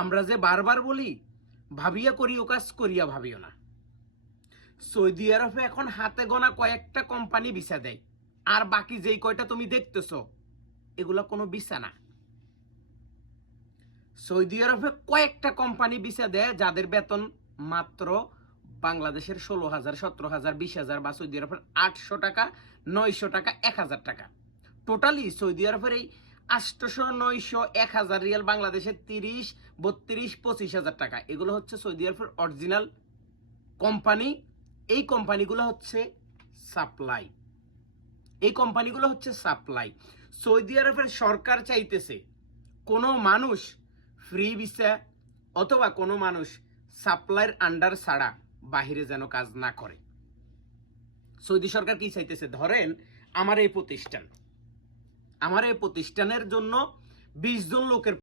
আমরা যে বারবার বলি ভাবিয়া করিও কাজ করিয়া ভাবিও না। সৌদি আরবে এখন হাতে গোনা কয়েকটা কোম্পানি ভিসা দেয়, আর বাকি যেই কয়টা তুমি দেখতেছো এগুলা কোনো ভিসা না। সৌদি আরবে কয়েকটা কোম্পানি ভিসা দেয় যাদের বেতন মাত্র বাংলাদেশের 16,000, 17,000, 20,000 বা সৌদি আরবের 800 টাকা, 900 টাকা, 1,000 টাকা। টোটালি সৌদি আরবের এই 800, 900, 1,000 রিয়াল বাংলাদেশের 30, 32, 25,000 টাকা। এগুলো হচ্ছে সৌদি আরবের অরিজিনাল কোম্পানি। এই কোম্পানিগুলো হচ্ছে সাপ্লাই। এই কোম্পানিগুলো হচ্ছে সাপ্লাই। সৌদি আরবের সরকার চাইতেছে কোনো মানুষ ফ্রি ভিসা অথবা কোনো মানুষ সাপ্লাইয়ের আন্ডার ছাড়া বাহিরে যেন কাজ না করে। সৌদি সরকার কি চাইতেছে, ধরেন আমার এই প্রতিষ্ঠানের জন্য 20 জন লোকের